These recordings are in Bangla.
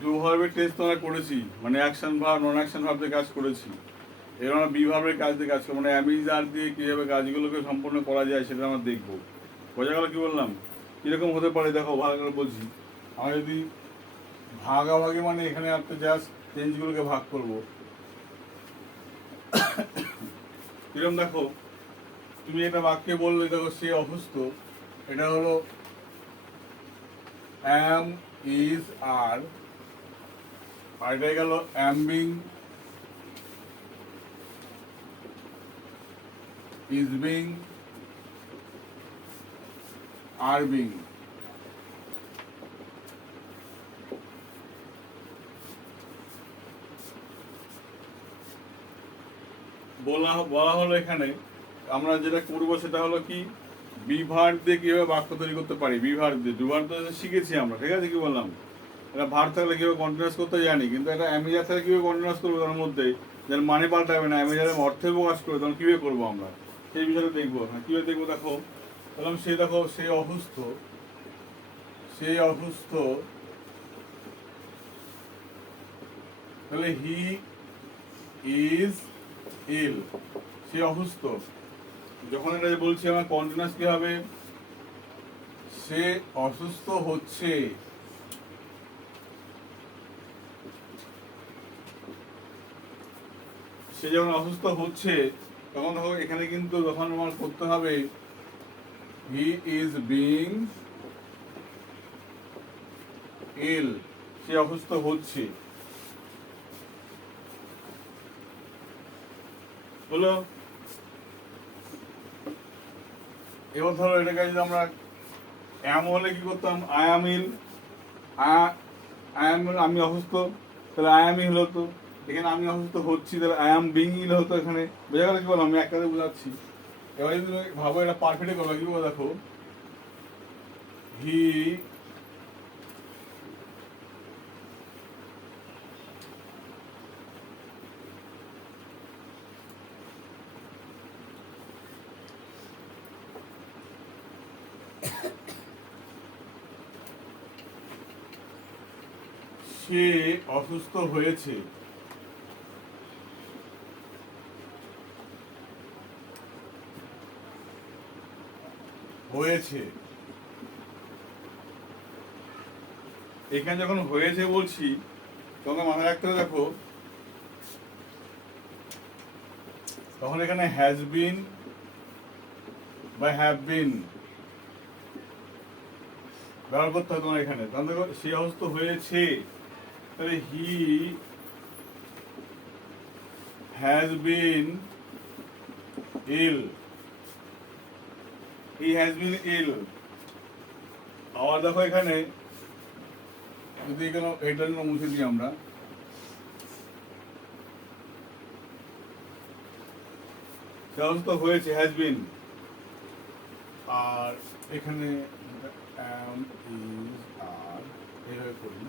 ডু ভার্বের টেস্ট তো আমরা করেছি, মানে অ্যাকশন ভার্ব নন অ্যাকশন ভার্ব দিয়ে কাজ করেছি। এবার আমরা বি ভার্বের কাজ দিয়ে কাজ করবো, মানে অ্যামিজ আর দিয়ে কীভাবে কাজগুলোকে সম্পূর্ণ করা যায় সেটা আমরা দেখবো। বোঝা গেল কি বললাম? কীরকম হতে পারে দেখো, ভালো করে বলছি। আমরা যদি ভাগাভাগি মানে এখানে আপনি জাস্ট চেঞ্জগুলোকে ভাগ করবো। কিরকম দেখো, তুমি একটা বাক্যে বললে দেখো সে অসুস্থ, এটা হলো অ্যাম ইজ আর এটা গেল অ্যাম being is being are being. বলা হলো এখানে আমরা যেটা করবো সেটা হলো কি, বিভার দিয়ে কীভাবে বাক্য তৈরি করতে পারি। বিভার দিয়ে দুবার তো শিখেছি আমরা, ঠিক আছে? কি বললাম, এটা ভার থাকলে কীভাবে কন্টিনিউয়াস করতে জানি, কিন্তু এটা অ্যামিজার থাকলে কীভাবে কন্টিনিউয়াস করবো তার মধ্যে, যেন মানে পাল্টাবে না, অ্যামিজারের অর্থে প্রকাশ করবে, তখন কীভাবে করবো আমরা সেই বিষয়টা দেখবো। হ্যাঁ, কীভাবে দেখবো দেখো, বললাম সে দেখো সে অসুস্থ, সে অসুস্থ, তাহলে হি ইজ ইল, সে অসুস্থ। যখন এটা বলছি আমার কন্টিনিউয়াস কি হবে, সে অসুস্থ হচ্ছে, সে যখন অসুস্থ হচ্ছে তখন দেখো এখানে কিন্তু যখন আমার করতে হবে হি ইজ বিং ইল, সে অসুস্থ হচ্ছে হলো। এবার ধরো এটাকে যদি আমরা অ্যাম হলে কি করতাম, আই অ্যাম ইল, আমি অসুস্থ, তাহলে আই অ্যাম ইল হতো। এখানে আমি অসুস্থ হচ্ছি, তাহলে আই অ্যাম বিং ইল হতো। এখানে বোঝা গেল কি বললাম, আমি একটাতে বোঝাচ্ছি। এবার যদি ভাবো এটা পারফেক্টলি করবো, কি বলবো দেখো, হি সে অসুস্থ হয়েছে, হয়েছে। এখানে যখন হয়েছে বলছি তখন মাথায় রাখতে হবে দেখো, তখন এখানে হ্যাজ বিন বা হ্যাভ বিন ব্যবহার করতে হবে তোমার এখানে। তখন দেখো সে অসুস্থ হয়েছে, তাহলে হি has bin ill, he has বিন ইল। আবার দেখো এখানে যদি এখানে এটা মুছে দিই আমরা, সে অসুস্থ হয়েছে হ্যাজ বিন, আর এখানে am is are এইভাবে করি।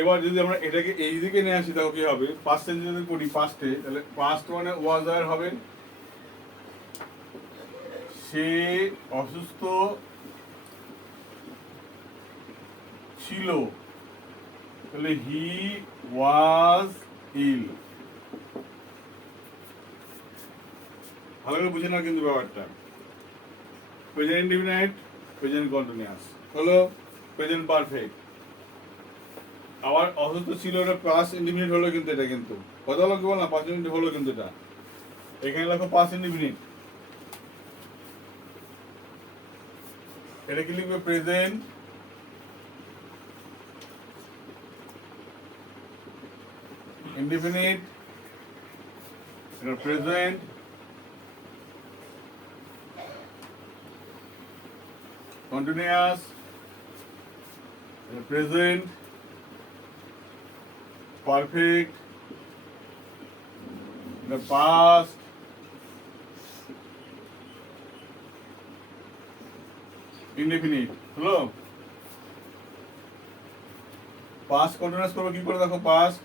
এবার যদি আমরা এটাকে এই দিকে নিয়ে আসি তাহলে কি হবে, পাস্ট টেন্স যদি করি পাস্টে, তাহলে পাস্ট মানে ওয়াজ আর হবে, সে অসুস্থ ছিল, তাহলে হি ওয়াজ ইল। ভালো করে বুঝে না কিন্তু ব্যাপারটা, প্রেজেন্ট ইনডিফিনাইট, প্রেজেন্ট কন্টিনিউয়াস হলো প্রেজেন্ট পারফেক্ট। আবার অসুস্থ ছিল, এটা পাস্ট ইনডিফিনিট হলো, কিন্তু এটা কিন্তু কথা হলো কি বললাম, পাস্ট ইনডিফিনিট হলো, কিন্তু এটা এখানে লেখো পাস্ট ইনডিফিনিট। এটা কি লিখবে, প্রেজেন্ট ইনডিফিনিট, এটা প্রেজেন্ট কন্টিনিউয়াস, এটা প্রেজেন্ট পারফেক্ট, এটা পাস্ট ইনডিফিনিট হলো। পাস্ট কন্টিনিউয়াস করবো কি করে দেখো, পাস্ট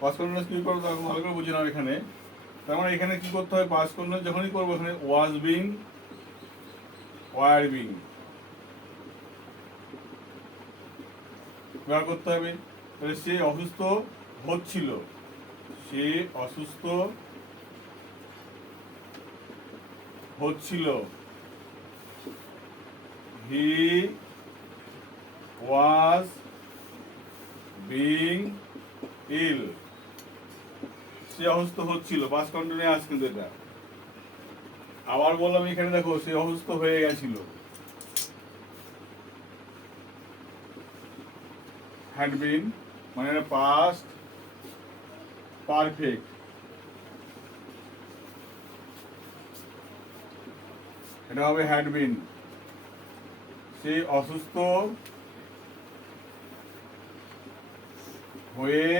পাস্ট কন্টিনিউয়াস কি করবো তখন ভালো করে বুঝে নাও এখানে। তার মানে এখানে কি করতে হয়, পাস্ট কন্টিনিউয়াস যখনই করবো এখানে ওয়াজ বিং, ওয়ার বিং ব্যবহার করতে হবে। তাহলে সে অসুস্থ হচ্ছিল, সে অসুস্থ হচ্ছিল, হি ওয়াজ বিং ইল, সে অসুস্থ হচ্ছিল, পাস্ট কন্টিনিউয়াস কিন্তু এটা। আবার বললাম এখানে দেখো সে অসুস্থ হয়ে গেছিল, হ্যাড বিন মানে পাস্ট পারফেক্ট, এটা হবে হ্যাড বিন। সে অসুস্থ হয়ে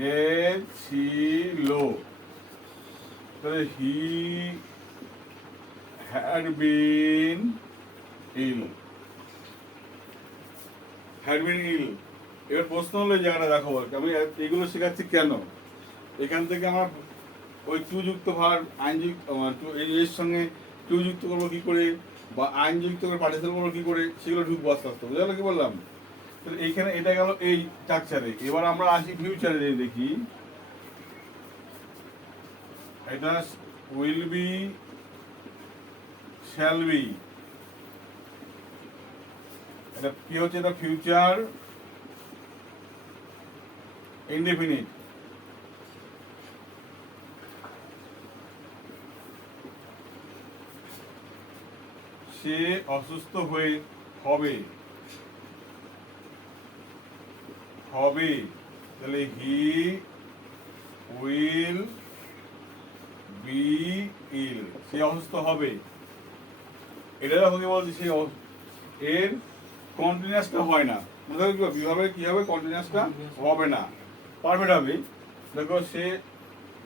গেছিল, তাহলে he had been ill, had been ইল। এবার প্রশ্ন হলো এই জায়গাটা দেখো, আমি এগুলো শেখাচ্ছি কেন, এখান থেকে আমার ওই টু যুক্ত ভার আইনযুক্ত এর সঙ্গে টু যুক্ত করবো কি করে, বা আইন যুক্ত করে পার্টিসিপেট করবো কি করে, সেগুলো ঢুকবো আস্তে আস্তে, বুঝা গেল কি বললাম। তাহলে এইখানে এটা গেল এই স্ট্রাকচারে। এবার আমরা আসি ফিউচারে, দেখি এটা উইল বি, শ্যাল বি, এটা কি হচ্ছে, এটা ফিউচার ইনডেফিনিট। সে অসুস্থ হয়ে হবে, হবে, তাহলে হি উইল বি ইল, সে অসুস্থ হবে। এটা দেখো কি বলছি, সে এর কন্টিনিউয়াসটা হয় না, বিভাবে কি হবে, কন্টিনিউয়াসটা হবে না, পারফেক্ট হবে। দেখো সে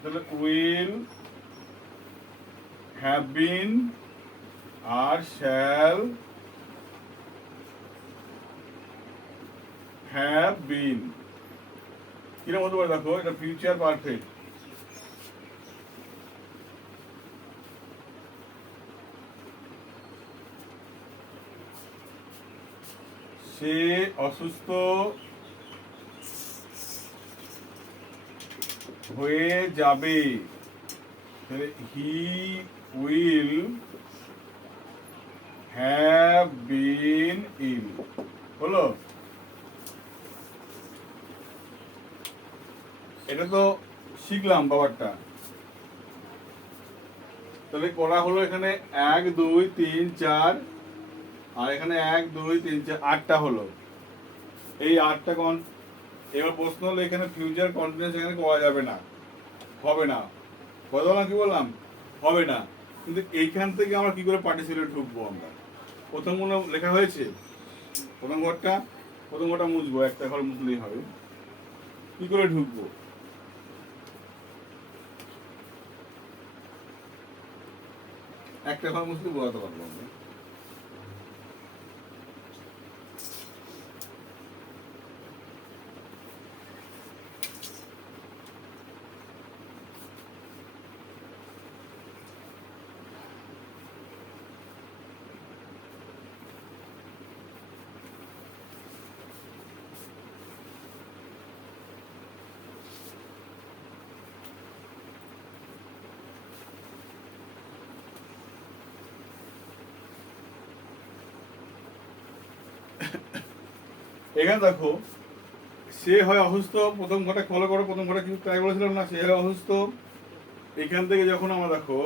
তাহলে উইল হ্যাভ বিন আর শ্যাল হ্যাভ বিন, কিরকম হতে পারে দেখো, এটা ফিউচার পারফেক্ট। সে অসুস্থ হয়ে যাবে, হি উইল হ্যাভ বিন ইল, হলো। এটা তো শিখলাম ব্যাপারটা। তাহলে করা হলো এখানে 1 2 3 4, আর এখানে 1 2 3 4 8টা হলো, এই 8টা কোন। এবার প্রশ্ন হলো এখানে ফিউচার কন্টিনিউয়াস এখানে করা যাবে না, হবে না, বললাম কি বললাম, হবে না। কিন্তু এইখান থেকে আমরা কি করে পার্টিসিপেট ঢুকবো, আমরা প্রথম কোনো লেখা হয়েছে, প্রথম ঘরটা মুছবো, একটা ঘর মুছলেই হবে, কি করে ঢুকবো, একটা ঘর মুছলে বোঝাতে পারবো আমরা। এখানে দেখো সে হয় অসুস্থ, প্রথম ঘটা ফলো করো, প্রথম ঘটা কিন্তু তাই বলেছিলাম না, সে হয় অসুস্থ। এখান থেকে যখন আমরা দেখো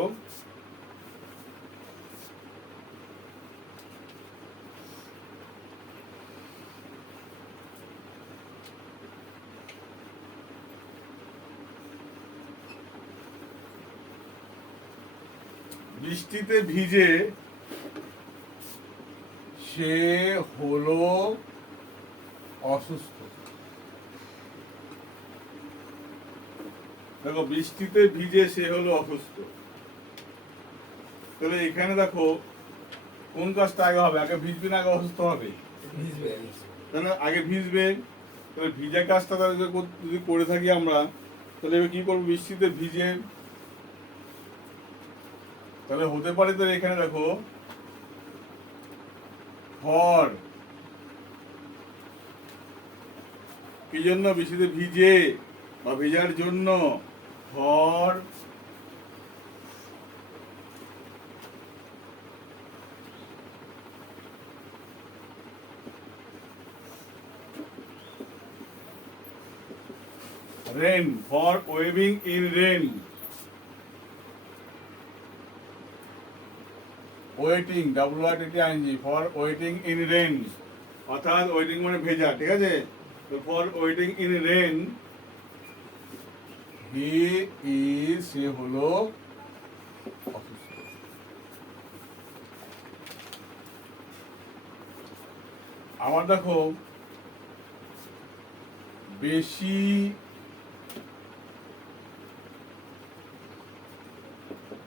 বৃষ্টিতে ভিজে সে হলো অসুস্থ, দেখো বৃষ্টিতে ভিজে সে হলো অসুস্থ। তাহলে এখানে দেখো কোন কাজটা আগে হবে, আগে ভিজবে না আগে অসুস্থ হবে, তাহলে আগে ভিজবে, তাহলে ভিজা কাজটা তাহলে যদি করে থাকি আমরা, তাহলে এবার কি করবো, বৃষ্টিতে ভিজে, তাহলে হতে পারে তো এখানে দেখো ফর, কি জন্য বৃষ্টিতে ভিজে বা ভিজার জন্য, for rain, for waving in rain, waiting, WAITING, for waiting in rain, অর্থাৎ ওয়েটিং মানে ভেজা, ঠিক আছে। তো for waiting in rain he is, সে হলো অসুস্থ। আবার দেখো বেশি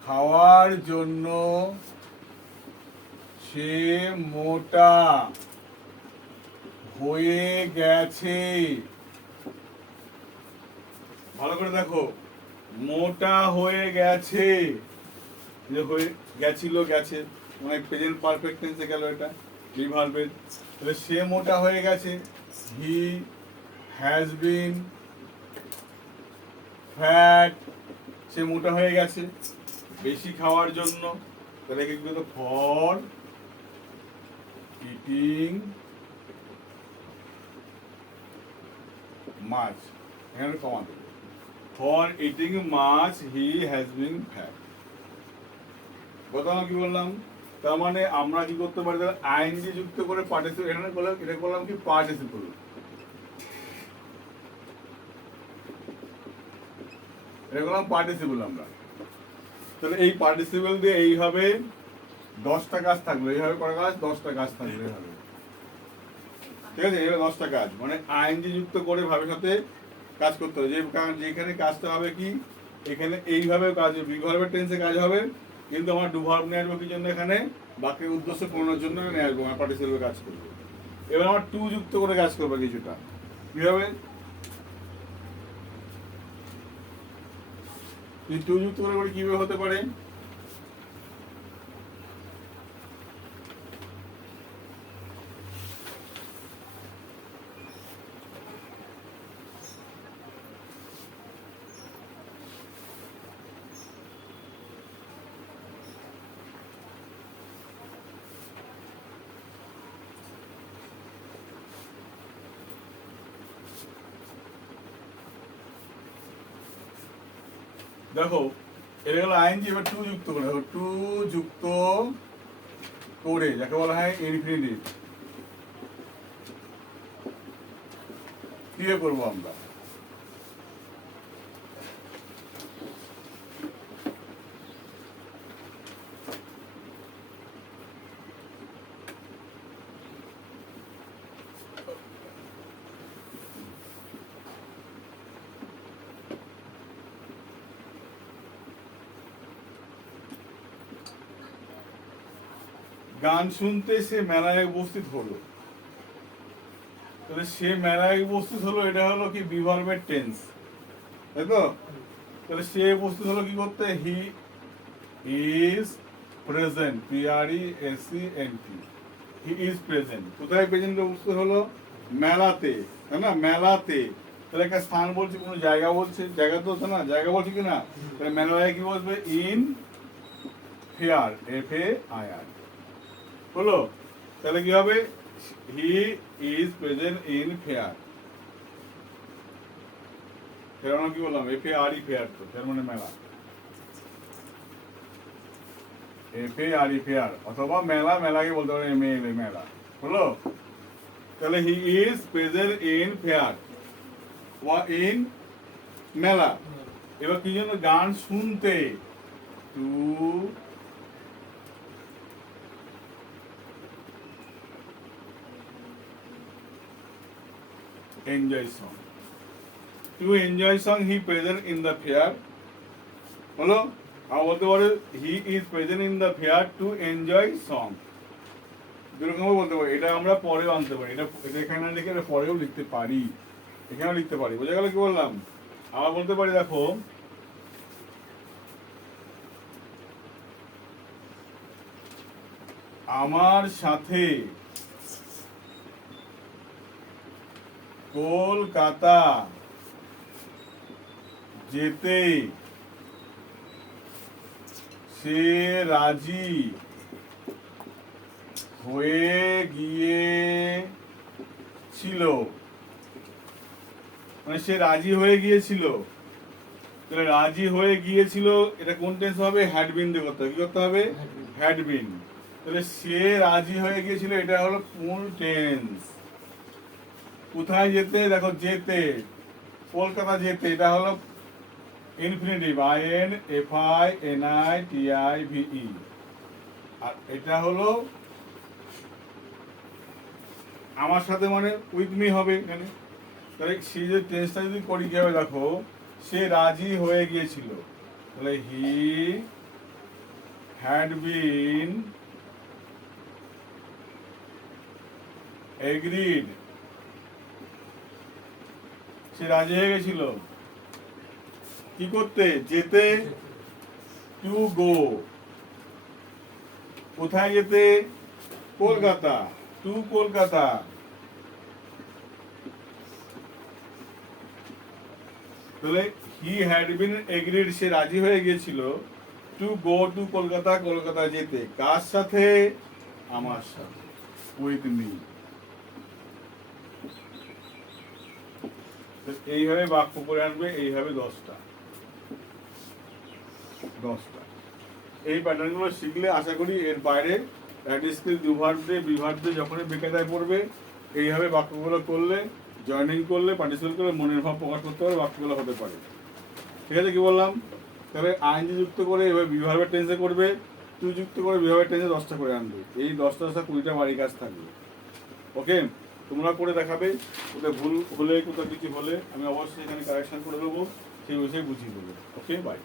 খাওয়ার জন্য সে মোটা হয়ে গেছে। ভালো করে দেখো, মোটা হয়ে গেছে, যে হয়ে গেছিল, গেছে মানে প্রেজেন্ট পারফেক্ট টেন্সে গেল, এটা ভার্বের। তাহলে সে মোটা হয়ে গেছে, হি হ্যাজ বিন ফ্যাট, সে মোটা হয়ে গেছে বেশি খাওয়ার জন্য। তাহলে কি বলতো, ফর ইটিং মাছ, এখানে কমা দেবে, for eating machh he has been fat. কথা কি বললাম, তার মানে আমরা কি করতে পারি, আইএনজি যুক্ত করে পার্টিসিপেট, এখানে করলাম, এটা করলাম কি পার্টিসিপল, এটা করলাম পার্টিসিপল আমরা। তাহলে এই পার্টিসিপল দিয়ে এইভাবে 10টা কাজ থাকলো, এইভাবে করা কাজ 10টা কাজ থাকলো এইভাবে, ঠিক আছে। এইভাবে 10টা কাজ মানে আইএনজি যুক্ত করে ভাবের সাথে কাজ করতে হবে, যে কারণ যেখানে কাজটা হবে কি, এখানে এইভাবে কাজ, বিভার্বের টেন্সে কাজ হবে, কিন্তু আমার ডু ভার্ব নিয়ে আসবো কি জন্য, এখানে বাক্যের উদ্দেশ্য পূরণের জন্য নিয়ে আসবো, আমার পার্টিসিপেল কাজ করবো। এবার আমার টু যুক্ত করে কাজ করবো কিছুটা, কিভাবে টু যুক্ত করে কিভাবে হতে পারে, দেখো এটা হলো আইএনজি, এবার টু যুক্ত করে, দেখো টু যুক্ত করে যাকে বলা হয় ইনফিনিটিভ, কি করবো আমরা, গান শুনতে সে মেলায় উপস্থিত হলো, তাহলে সে মেলায় উপস্থিত হলো, এটা হলো কি বিভার্বের টেন্স, তাই তো। তাহলে সে উপস্থিত হলো কি করতে, he is present, PRESENT, he is present. কোথায় প্রেজেন্ট উপস্থিত হলো, মেলাতে, তাই না, মেলাতে। তাহলে একটা স্থান বলছে, কোনো জায়গা বলছে, জায়গা তো না, জায়গা বলছে কি না, তাহলে মেলায় কি বলবে, ইন ফেয়ার, FAIR হলো। তাহলে কি হবে, he is present in fair, fair কি বললাম, FARE, ফেয়ার, তো ফেয়ার মানে মেলা, FARE ফেয়ার, অথবা মেলা, মেলাকে বলতে পারে MALA, মেলা হলো। তাহলে he is present in fair বা ইন মেলা। এবার কি জন্য, গান শুনতে, two enjoy song, to enjoy song he present in the fair হলো। আর বলতে পারে he is present in the fair to enjoy song, দুরকম বলতে পারি। এটা আমরা পরেও আনতে পারি, এটা এখানে লিখে এটা পরেও লিখতে পারি, এখানেও লিখতে পারি। বোঝা গেল কি বললাম? আবার বলতে পারি, দেখো আমার সাথে কলকাতা যেতে সে রাজি হয়ে গিয়েছিল। মানে সে রাজি হয়ে গিয়েছিল। তাহলে রাজি হয়ে গিয়েছিল, এটা কোন টেন্স হবে? হ্যাড বিন দিয়ে করতে হবে। কি করতে হবে? Had been. তাহলে সে রাজি হয়ে গিয়েছিল, এটা হলো ফুল টেন্স। কোথায় যেতে? দেখো যেতে, কলকাতা যেতে, এটা হলো ইনফিনিটিভ, INFINITIVE। আর এটা হলো আমার সাথে, মানে উইথ মি হবে এখানে। তাহলে সে যে টেন্সটা যদি করি কি হবে? দেখো সে রাজি হয়ে গিয়েছিল, তাহলে হি হ্যাড বিন এগ্রিড। সে রাজি হয়ে গেছিল কি করতে? যেতে, টু গো। কোথায় যেতে? কলকাতা, টু কলকাতা। তাহলে হি হ্যাড বিন এগ্রিড, সে রাজি হয়ে গিয়েছিল, to go to Kolkata, Kolkata যেতে। কার সাথে? আমার সাথে, উইথ মি। এইভাবে বাক্য করে আনবে, এইভাবে 10টা। এই প্যাটার্নগুলো শিখলে আশা করি এর বাইরে অ্যাডিশনাল দুভার দিয়ে বিভার দিয়ে যখনই বেকায়দায় পড়বে, এইভাবে বাক্যগুলো করলে, জয়েনিং করলে, পার্টিসিপেট করলে মনের ভাব প্রকাশ করতে পারে, বাক্যগুলো হতে পারে। ঠিক আছে, কি বললাম? তাহলে আইনজি যুক্ত করে এভাবে বিভার্বের টেন্সে করবে, তুই যুক্ত করে বিভার্বের টেন্সে 10টা করে আনবে। এই 10টা 20টা বাড়ি কাজ থাকবে। ওকে, তোমরা করে দেখাবে। কোথাও ভুল হলে, কোথাও কিছু হলে আমি অবশ্যই এখানে কারেকশন করে দেবো, সেই বিষয়ে বুঝিয়ে দেবো। ওকে, বাই।